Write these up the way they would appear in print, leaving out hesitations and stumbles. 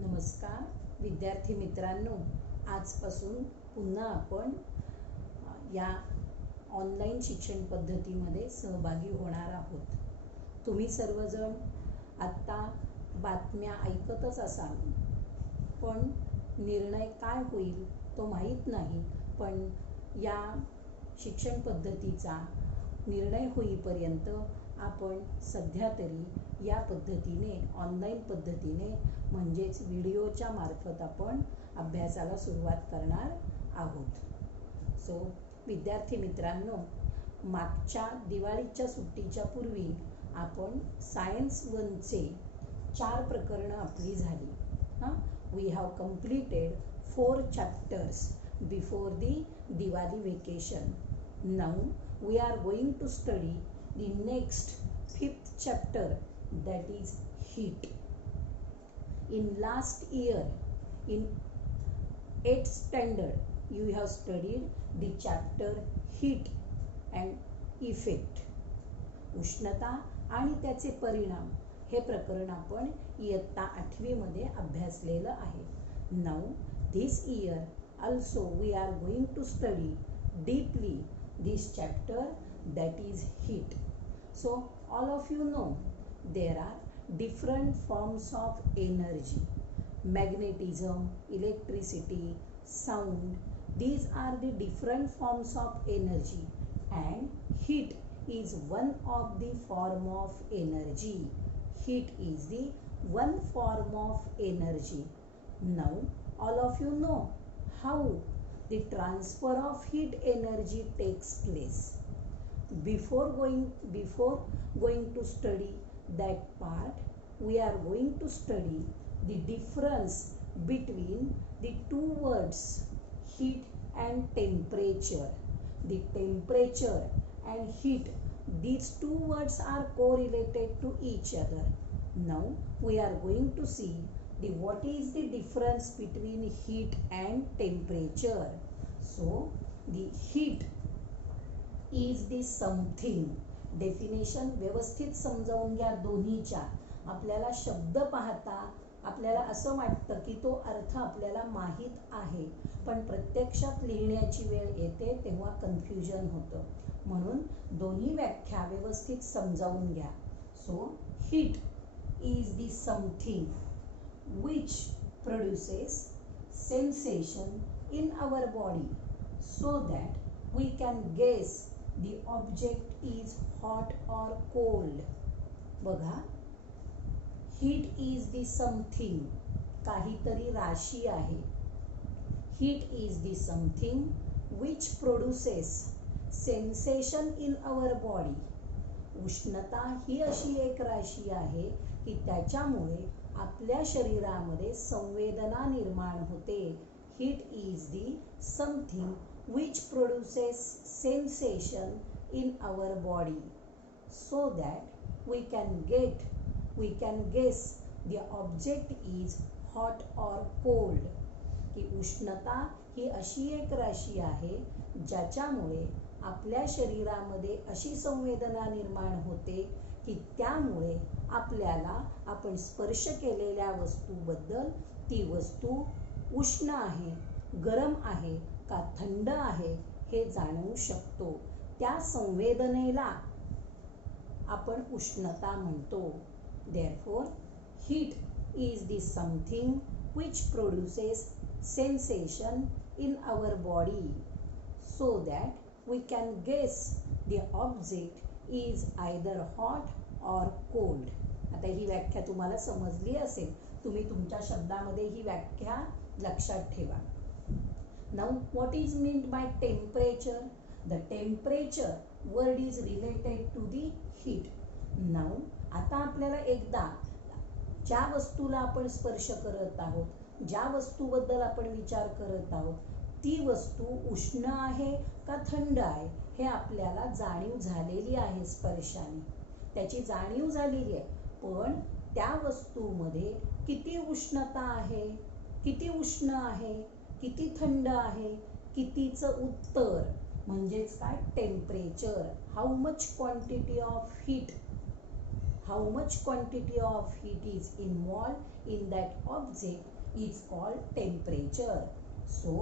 नमस्कार विद्यार्थी मित्रांनो, आजपासून पुन्हा आपण या ऑनलाईन शिक्षण पद्धतीमध्ये सहभागी होणार आहोत. तुम्ही सर्वजण आत्ता बातम्या ऐकतच असाल, पण निर्णय काय होईल तो माहीत नाही. पण या शिक्षण पद्धतीचा निर्णय होईपर्यंत आपण सध्या तरी या पद्धतीने ऑनलाईन पद्धतीने म्हणजेच व्हिडिओच्या मार्फत आपण अभ्यासाला सुरुवात करणार आहोत. सो विद्यार्थी मित्रांनो, मागच्या दिवाळीच्या सुट्टीच्या पूर्वी आपण सायन्स 1चे 4 प्रकरणं आपली झाली. We have completed 4 chapters before the Diwali vacation. Now we are going to study the next 5th chapter, that is heat. In last year, in 8th standard, you have studied the chapter heat and effect. उष्णता आणि त्याचे परिणाम हे प्रकरण आपण इयत्ता 8वी मध्ये अभ्यासलेलं आहे. Now this year also we are going to study deeply this chapter, that is heat. So all of you know there are different forms of energy: magnetism, electricity, sound. These are the different forms of energy, and heat is one of the form of energy. Heat is the one form of energy. Now all of you know how the transfer of heat energy takes place. Before going to study that part, we are going to study the difference between the two words heat and temperature. The temperature and heat, these two words are correlated to each other. Now we are going to see what is the difference between heat and temperature. So the heat is the something. Definition व्यवस्थित समजावून घ्या दोन्हीच्या. आपल्याला शब्द पाहता आपल्याला असं वाटतं की तो अर्थ आपल्याला माहीत आहे, पण प्रत्यक्षात लिहिण्याची वेळ येते तेव्हा कन्फ्युजन होतं. म्हणून दोन्ही व्याख्या व्यवस्थित समजावून घ्या. So heat is the something which produces sensation in our body so that we can guess the object is hot or cold. बघा, heat is the something, काहीतरी राशी आहे. Heat is the something which produces sensation in our body. उष्णता ही अशी एक राशी आहे की त्याच्यामुळे आपल्या शरीरामध्ये संवेदना निर्माण होते. Heat is the something which produces sensation in our body so that we can guess the object is hot or cold. की उष्णता ही अशी एक राशी आहे ज्याच्यामुळे आपल्या शरीरामध्ये अशी संवेदना निर्माण होते की त्यामुळे आपल्याला आपण स्पर्श केलेल्या वस्तूबद्दल ती वस्तू उष्ण आहे, गरम आहे का थंड आहे हे जाणवू शकतो. त्या संवेदनेला आपण उष्णता म्हणतो. Therefore, heat is the something which produces sensation in our body so that we can guess the object is either hot or cold. आता ही व्याख्या तुम्हाला समजली असेल. तुम्ही तुमच्या शब्दामध्ये ही व्याख्या लक्षात ठेवा. Now what is meant by temperature? The temperature word is related to the heat. Now आता आपल्याला एकदा ज्या वस्तूला आपण स्पर्श करत आहोत, ज्या वस्तूबद्दल आपण विचार करत आहोत, ती वस्तू उष्ण आहे का थंड आहे हे आपल्याला जाणीव झालेली आहे. स्पर्शाने त्याची जाणीव झालेली आहे, पण त्या वस्तूमध्ये किती उष्णता आहे, किती उष्ण आहे, किती थंड आहे, कितीचं उत्तर म्हणजेच काय temperature. How much quantity of heat, how much quantity of heat is involved in that object is called temperature. So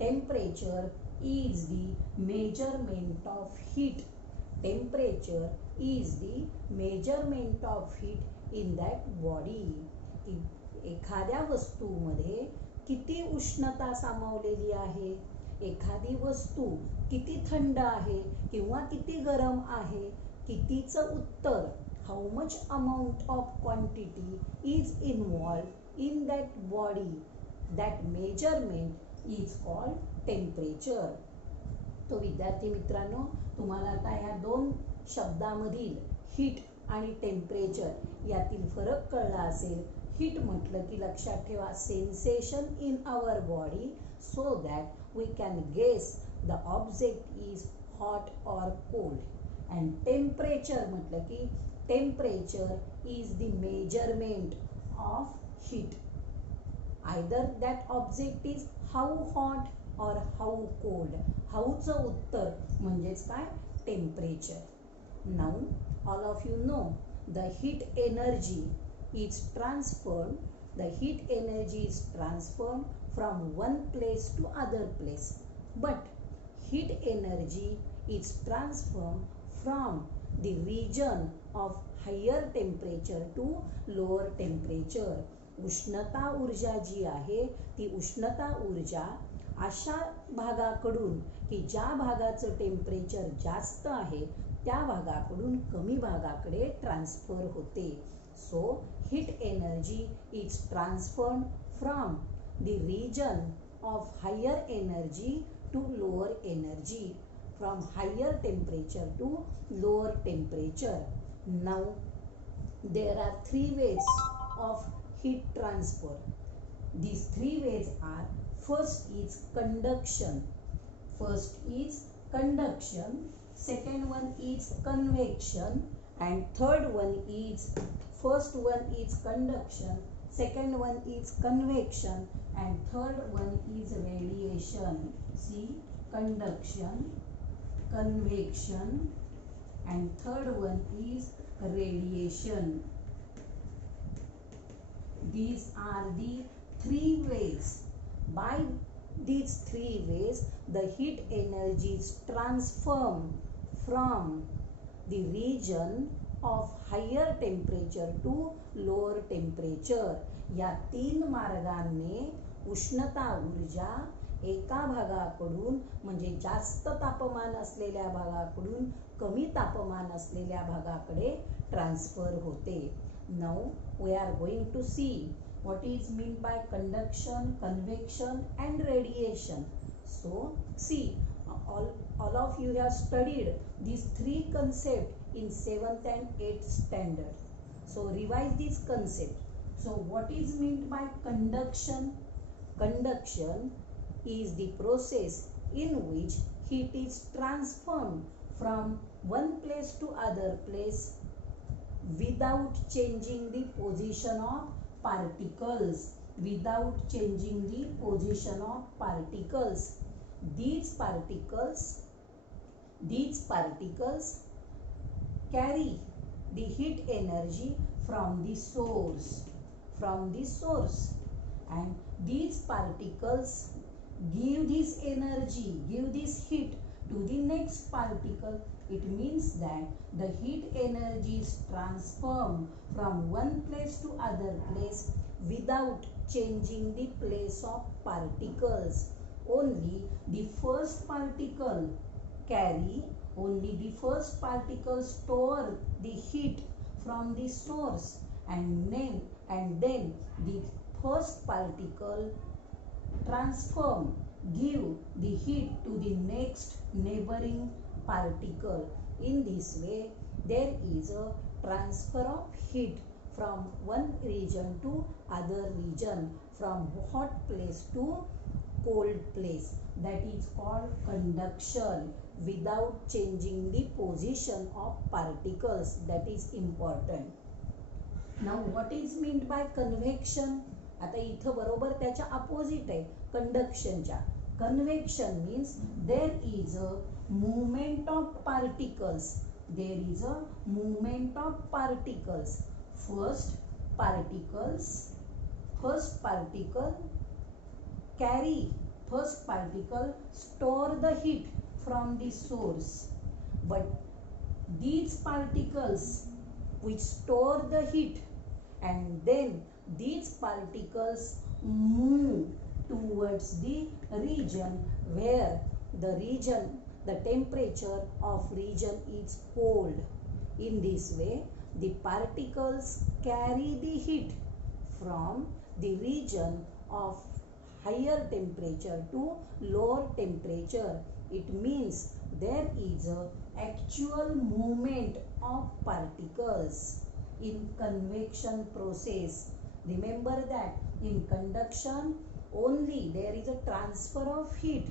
temperature is the measurement of heat. Temperature is the measurement of heat in that body. एखाद्या वस्तूमध्ये किती उष्णता सामावलेली आहे, एखादी वस्तू किती थंड आहे किंवा किती गरम आहे, कितीचं उत्तर, how much amount of quantity is involve in that body, that measurement is called temperature. तो विद्यार्थी मित्रांनो, तुम्हाला आता या दोन शब्दामधील हीट आणि टेम्परेचर यातील फरक कळला असेल. हीट म्हटलं की लक्षात ठेवा sensation in our body so that we can guess the object is hot or cold. And temperature म्हटलं की temperature is the measurement of heat. Either that object is how hot or how cold. हाऊचं उत्तर म्हणजेच काय, temperature. Now all of you know the heat energy is transferred, the heat energy is transferred from one place to other place, but heat energy is transferred from the region of higher temperature to lower temperature. उष्णता ऊर्जा जी आहे ती उष्णता ऊर्जा अशा भागाकडून की ज्या भागाचं टेम्परेचर जास्त आहे त्या भागाकडून कमी भागाकडे ट्रान्सफर होते. So heat energy is transferred from the region of higher energy to lower energy, from higher temperature to lower temperature. Now there are three ways of heat transfer. These three ways are, first is conduction. Second one is convection, and third one is, first one is conduction, second one is convection, and third one is radiation. See, conduction, convection, and third one is radiation. These are the three ways. By these three ways the heat energy is transformed from the region of higher temperature to lower temperature. या तीन मार्गांनी उष्णता ऊर्जा एका भागाकडून म्हणजे जास्त तापमान असलेल्या भागाकडून कमी तापमान असलेल्या भागाकडे ट्रान्सफर होते. Now we are going to see what is meant by conduction, convection and radiation. So see, all of you have studied these three concepts in 7th and 8th standard. So revise this concept. So what is meant by conduction? Conduction is the process in which heat is transformed from one place to other place without changing the position of particles. Without changing the position of particles. These particles carry the heat energy from the source, and these particles give this energy, give this heat to the next particle. It means that the heat energy is transformed from one place to other place without changing the place of particles. Only the first particle store the heat from the source, and then the first particle give the heat to the next neighboring particle. In this way there is a transfer of heat from one region to other region, from hot place to cold place. That is called conduction, without changing the position of particles. That is important. Now what is meant by convection? आता इथं बरोबर त्याच्या opposite आहे कंडक्शनच्या. Convection means there is a movement of particles there is a movement of particles. First particle carry, first particle store the heat from the source, but these particles which store the heat, and then these particles move towards the region where the temperature of region is cold. In this way, the particles carry the heat from the region of higher temperature to lower temperature. It means there is a actual movement of particles in convection process. Remember that in conduction only there is a transfer of heat,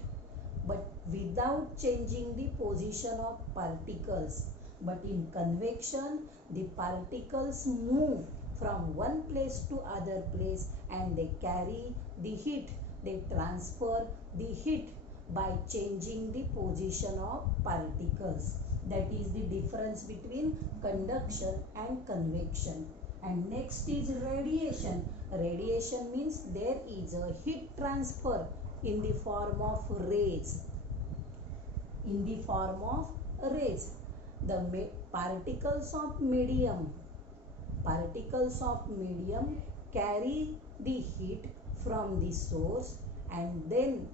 but without changing the position of particles. But in convection, the particles move from one place to other place, and they carry the heat. They transfer the heat by changing the position of particles. That is the difference between conduction and convection. And next is radiation. Radiation means there is a heat transfer in the form of rays. In the form of rays, the particles of medium carry the heat from the source, and then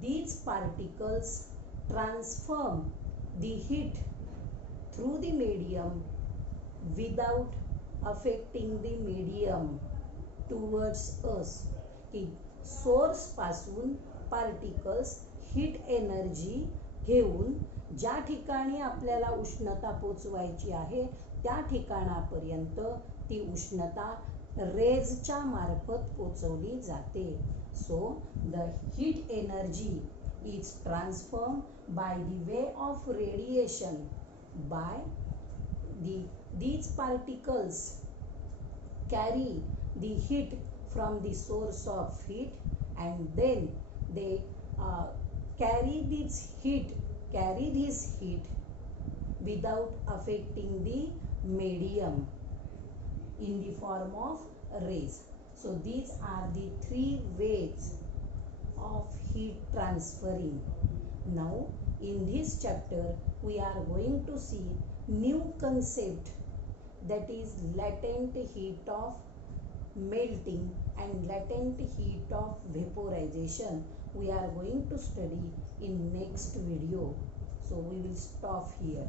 these particles transform the heat through the medium without affecting the medium towards us. की source पासून particles heat energy घेऊन ज्या ठिकाणी आपल्याला उष्णता पोचवायची आहे त्या ठिकाणापर्यंत ती उष्णता रेजच्या मार्फत पोचवली जाते. So the heat energy is transformed by the way of radiation. By these particles carry the heat from the source of heat, and then they carry this heat without affecting the medium in the form of rays. So these are the three ways of heat transferring. Now in this chapter we are going to see new concept, that is latent heat of melting and latent heat of vaporization. We are going to study in next video. So we will stop here.